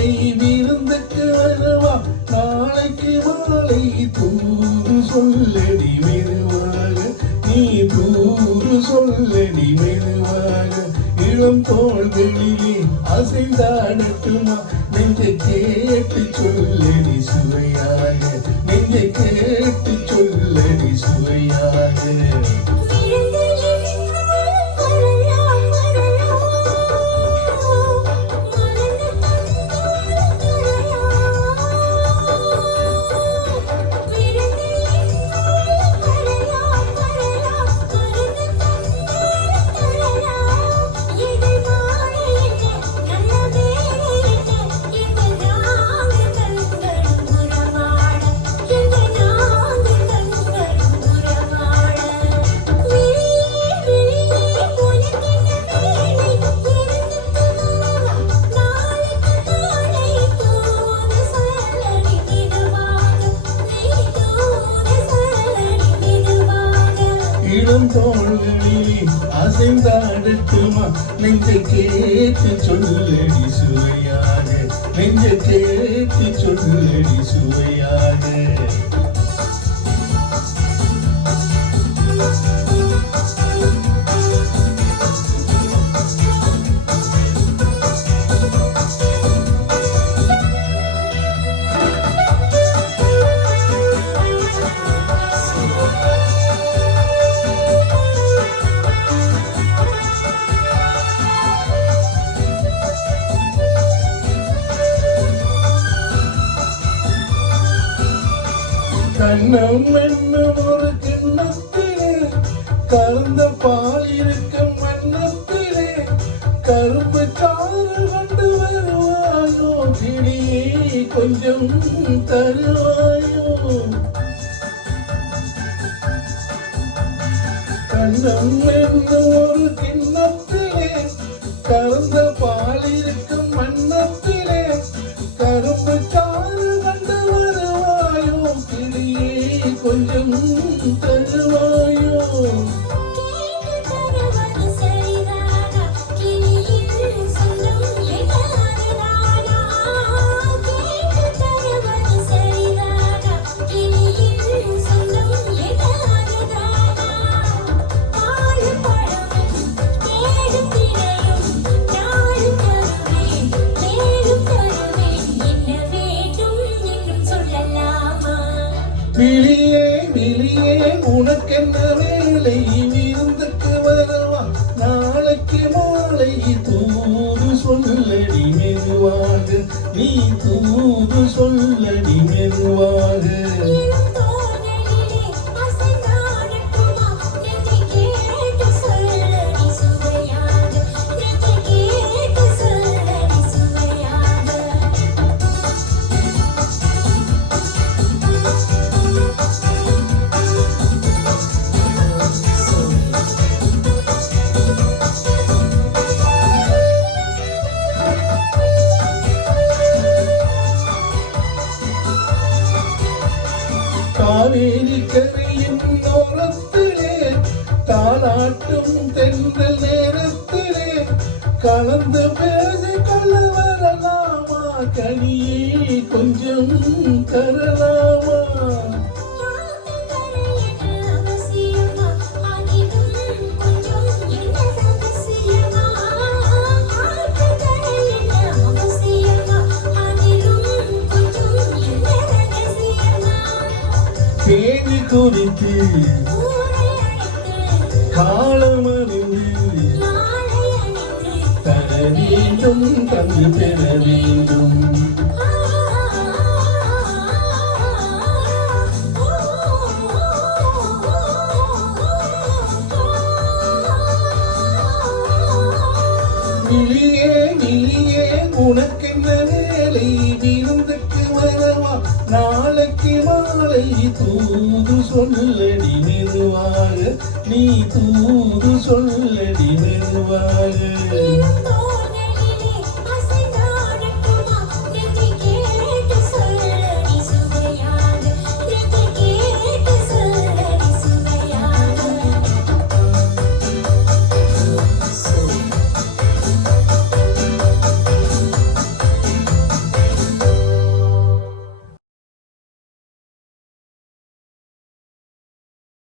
மேலை விருந்துக்கு வரவா நாளைக்கு மாலை தூது சொல்லடி மெதுவாக நீ தூது சொல்லடி மெதுவாக இளம் தோள்களிலே அசைந்தாடட்டுமா நெஞ்சை கேட்டு சொல்லடி சுவையாக நெஞ்சை கேட்டு சொல்லடி சுவையாக இளம் தோள்களிலே அசைந்தாடட்டுமா நெஞ்சை கேட்டு சொல்லடி சுவையாக நெஞ்சை கேட்டு சொல்லடி சுவையாக கண்ணம் என்னும் ஒரு கிண்ணத்திலே கலந்த பால் இருக்கும் வண்ணத்திலே கரும்பு சாறு கொண்டு வருவாயோ கிளியே கொஞ்சம் தருவாயோ கண்ணம் என்னும் ஒரு கிண்ணத்திலே கலந்த பால் இருக்கும் வண்ணத்திலே கரும்பு சாறு கொண்டு வருவாயோ கிளியே கொஞ்சம் தருவாயோ விழியே விழியே உனக்கென்ன வேலை விருந்துக்கு வரவா நாளைக்கு மாலை தூது சொல்லடி மெதுவாக நீ தூது சொல்லடி மெதுவாக காவேரி கரையின் ஓரத்திலே தாலாட்டும் தென்றல் நேரத்திலே கலந்து பேசிக்கொள்ள வரலாமா கனியே கொஞ்சம் தரலாமா தேடி குறித்து காலமறிந்து தர வேண்டும் தந்து பெற வேண்டும் விழியே விழியே உனக்கென்ன வேலை விருந்துக்கு வரவா நாளைக்கு மாலை தூது சொல்லடி மெதுவாக நீ தூது சொல்லடி மெதுவாக